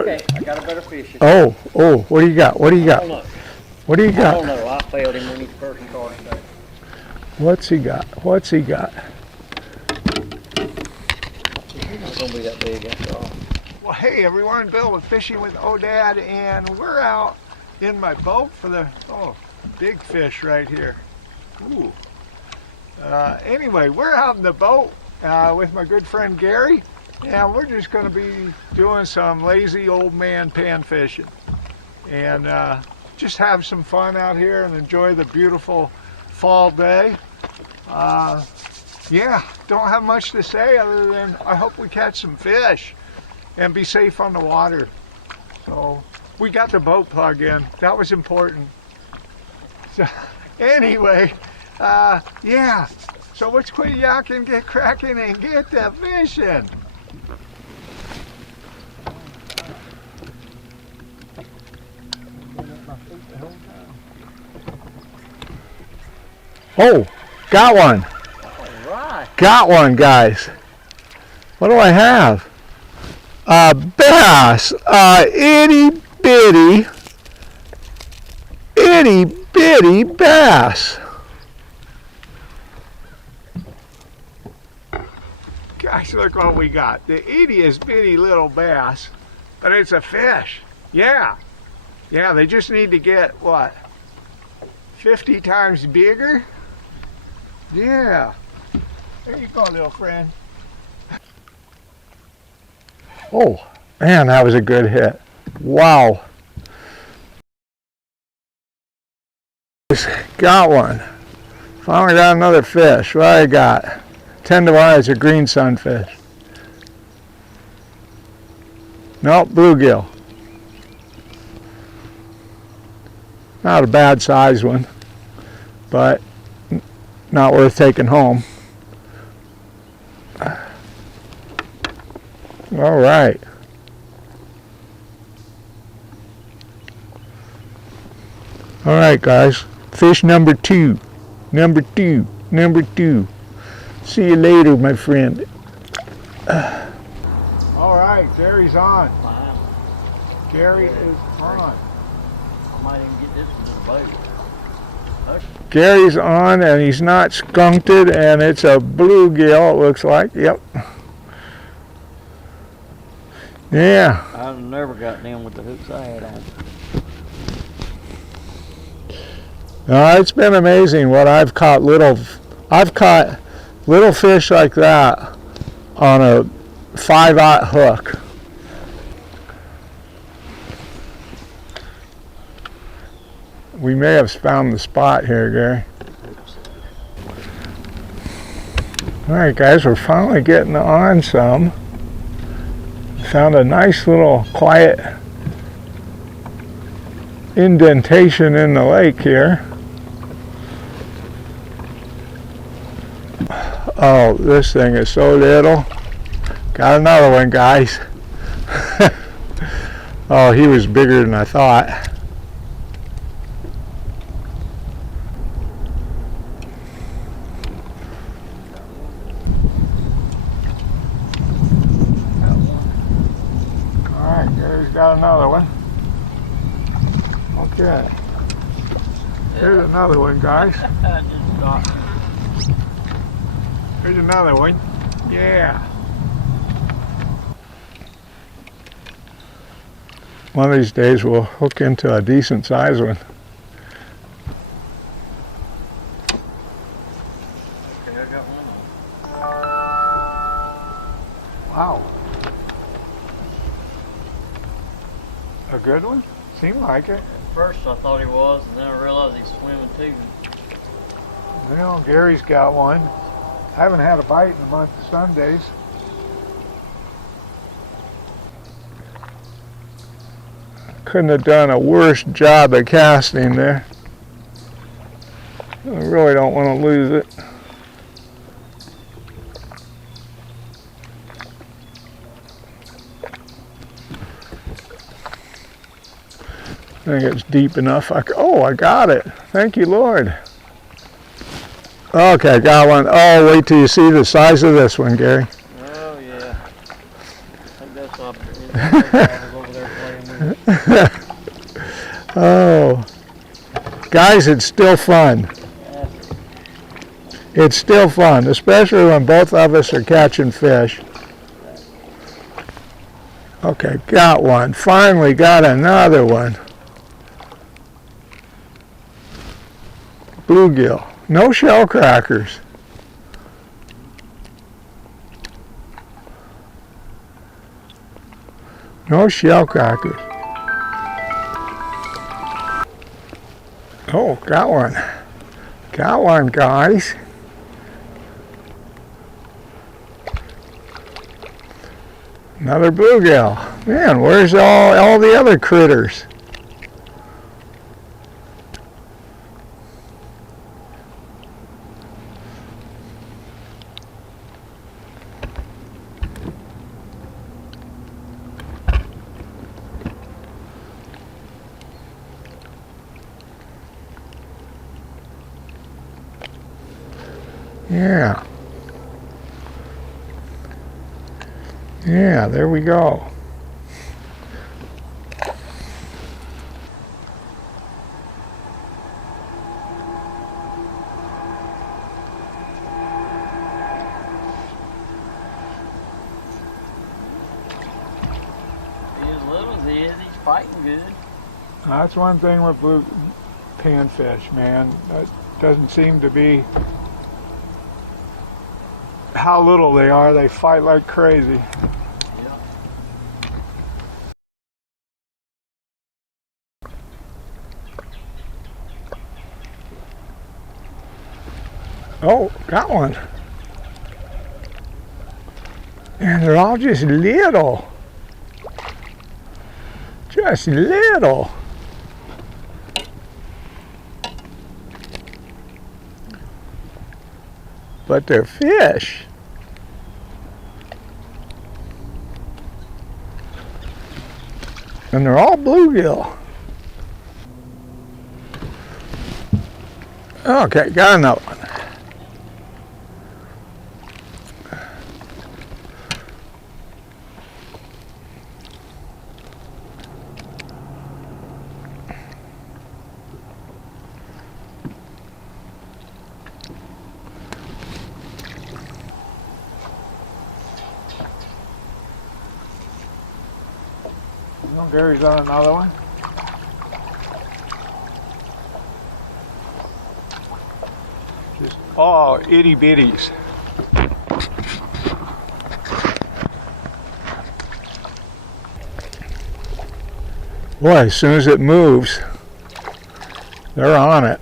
Okay, I got a better fish. Oh, what do you got? What do you got? I don't know. What do you I got? don't know. I failed him when he first started today. What's he got? What's he got? He's not going to be that big after all. Well, hey everyone, Bill with Fishing with Odad, and we're out in my boat for the, big fish right here. Ooh. Anyway, we're out in the boat with my good friend Gary, and we're just going to be doing some lazy old man pan fishing. And just have some fun out here and enjoy the beautiful fall day. Yeah, don't have much to say other than I hope we catch some fish and be safe on the water. So we got the boat plug in. That was important. So anyway, yeah. So let's quit yakking, get cracking, and get the fishing. Oh, got one. All right. Got one, guys. What do I have? Bass. Itty bitty bass. Guys, look what we got. The ittiest bitty little bass, but it's a fish. Yeah. Yeah, they just need to get, what, 50 times bigger? Yeah. There you go, little friend. Oh, man, that was a good hit. Wow. Got one. Finally got another fish. What I got? 10 to 1, it's a green sunfish. Nope, bluegill. Not a bad size one, but not worth taking home. All right. All right, guys. Fish number two. Number two. See you later, my friend. All right, Gary's on. Wow. Gary is on. I might even get this one in the boat. Hush. Gary's on, and he's not skunked it, and it's a bluegill, it looks like. Yep. Yeah. I've never got down with the hooks I had on. It's been amazing what I've caught little fish like that on a 5/0 hook. We may have found the spot here, Gary. All right, guys, we're finally getting on some. Found a nice little quiet indentation in the lake here. Oh, this thing is so little. Got another one, guys. Oh, he was bigger than I thought. Alright, Gary's got another one. Okay. Here's another one, guys. I just got it. Here's another one. Yeah. One of these days we'll hook into a decent sized one. Okay, I got one on. Wow. A good one? Seemed like it. At first I thought he was, and then I realized he's swimming too. Well, Gary's got one. I haven't had a bite in a month of Sundays. Couldn't have done a worse job of casting there. I really don't want to lose it. I think it's deep enough. Oh, I got it. Thank you, Lord. Okay, got one. Oh, wait till you see the size of this one, Gary. Oh, yeah. I think that's up there. Over there. Oh, guys, it's still fun. It's still fun, especially when both of us are catching fish. Okay, got one. Finally got another one. Bluegill. No shell crackers. No shell crackers. Oh, got one. Got one, guys. Another bluegill. Man, where's all the other critters? Yeah. Yeah, there we go. As little as he is, he's fighting good. That's one thing with blue panfish, man. That doesn't seem to be how little they are. They fight like crazy. Oh, got one. And they're all just little. Just little. But they're fish. And they're all bluegill. Okay, got another one. Oh, Gary's on another one. Just all itty bitties. Boy, as soon as it moves, they're on it.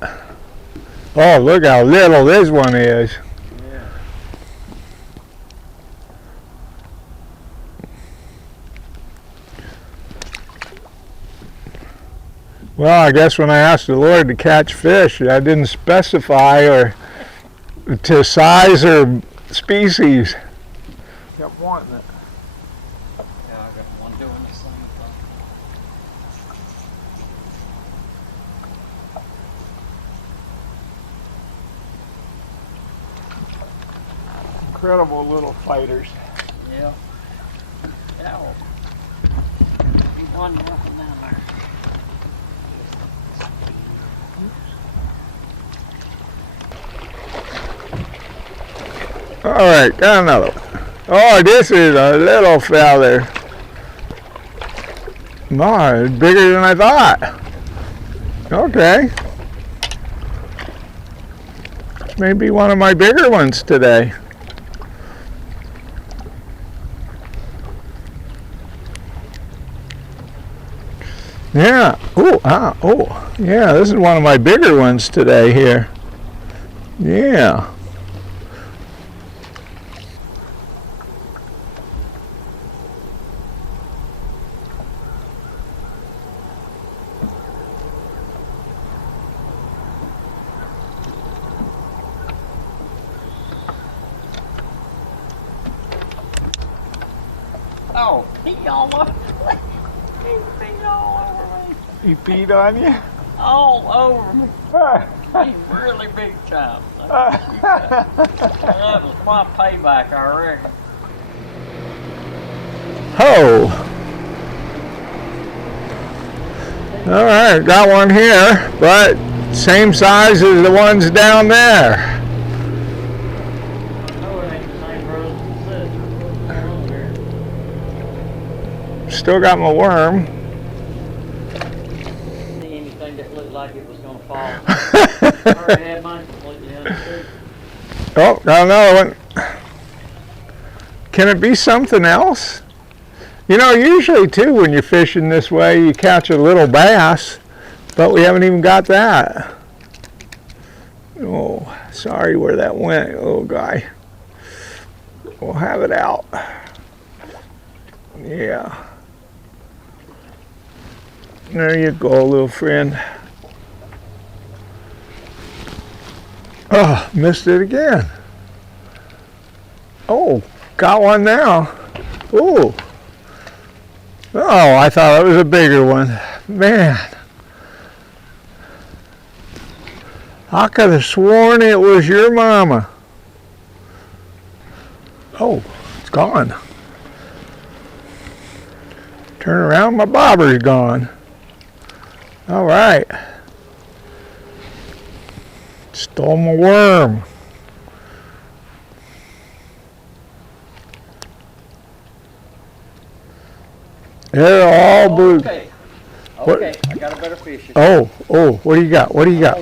Oh, look how little this one is. Well, I guess when I asked the Lord to catch fish, I didn't specify or to size or species. Kept wanting it. Yeah, I got one doing the same thing. Incredible little fighters. Yeah. Yeah. Be one working down there. All right, got another one. Oh, this is a little feather. No, it's bigger than I thought. Okay. Maybe one of my bigger ones today. Yeah. Oh, yeah, this is one of my bigger ones today here. Yeah. Oh, he almost, he peed all over me. He peed on you? All over me. He's really big time. That was my payback, I reckon. Ho! All right, got one here, but same size as the ones down there. Still got my worm. See anything that looked like it was going to fall. I already had mine completely understood. Oh, got another one. Can it be something else? You know, usually too, when you're fishing this way, you catch a little bass, but we haven't even got that. Oh, sorry where that went, little guy. We'll have it out. Yeah. There you go, little friend. Oh, missed it again. Oh, got one now. Ooh. Oh, I thought it was a bigger one. Man. I could have sworn it was your mama. Oh, it's gone. Turn around, my bobber's gone. All right. Stole my worm. They're all blue. Okay. Okay, I got a better fish. Oh, what do you got? What do you got?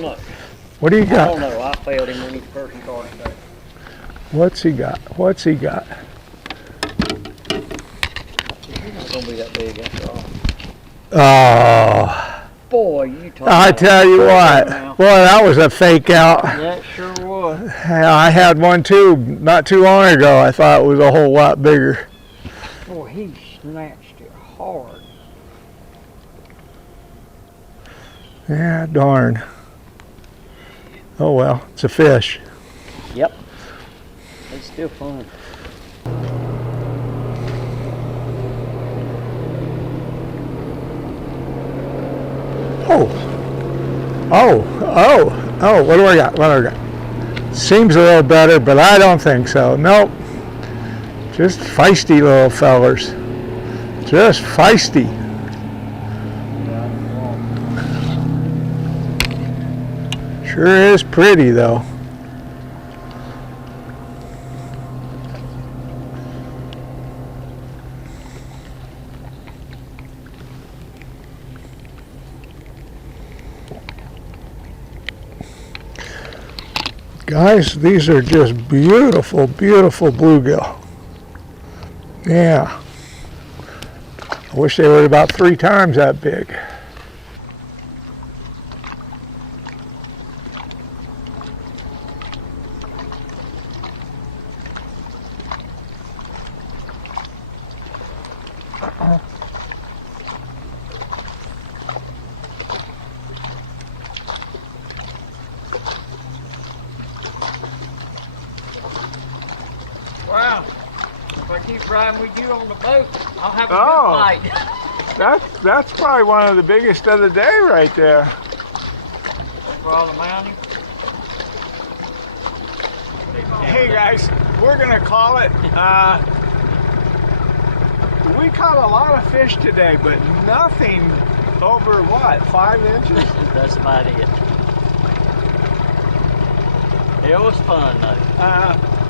What do you got? I don't know. I failed him when he first started there. What's he got? What's he got? He's not going to be that big after all. Oh. Boy, you talk. I tell you what. Boy, that was a fake out. That sure was. I had one too not too long ago. I thought it was a whole lot bigger. Boy, he snatched it hard. Yeah, darn. Oh well, it's a fish. Yep. It's still fun. Oh, what do I got? What do I got? Seems a little better, but I don't think so. Nope. Just feisty little fellers. Just feisty. Sure is pretty though. Guys, these are just beautiful, beautiful bluegill. Yeah. I wish they were about 3 times that big. Wow. If I keep riding with you on the boat, I'll have a Oh. good fight. That's probably one of the biggest of the day right there. For all the mounting. Hey guys, we're gonna call it. We caught a lot of fish today, but nothing over what, 5 inches? That's about it. It was fun though.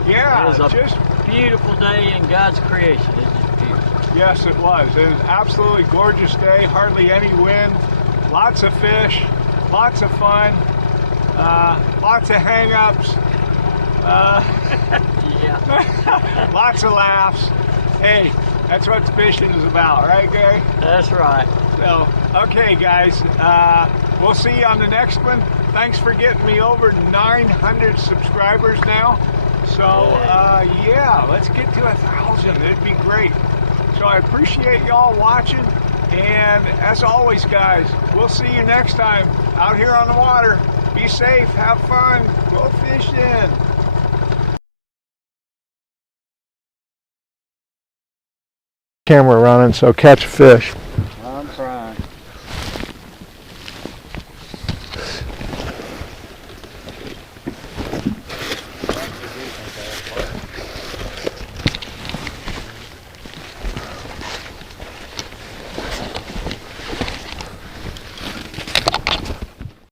Yeah, It was a just beautiful day in God's creation. It's just beautiful. yes, it was. It was an absolutely gorgeous day. Hardly any wind. Lots of fish. Lots of fun. Lots of hang-ups. Yeah. Lots of laughs. Hey, that's what fishing is about, right, Gary? That's right. So, okay, guys. We'll see you on the next one. Thanks for getting me over 900 subscribers now. So, yeah, let's get to 1,000. It'd be great. So I appreciate y'all watching. And as always, guys, we'll see you next time out here on the water. Be safe, have fun, go fishing. Camera running, so catch a fish. I'm trying.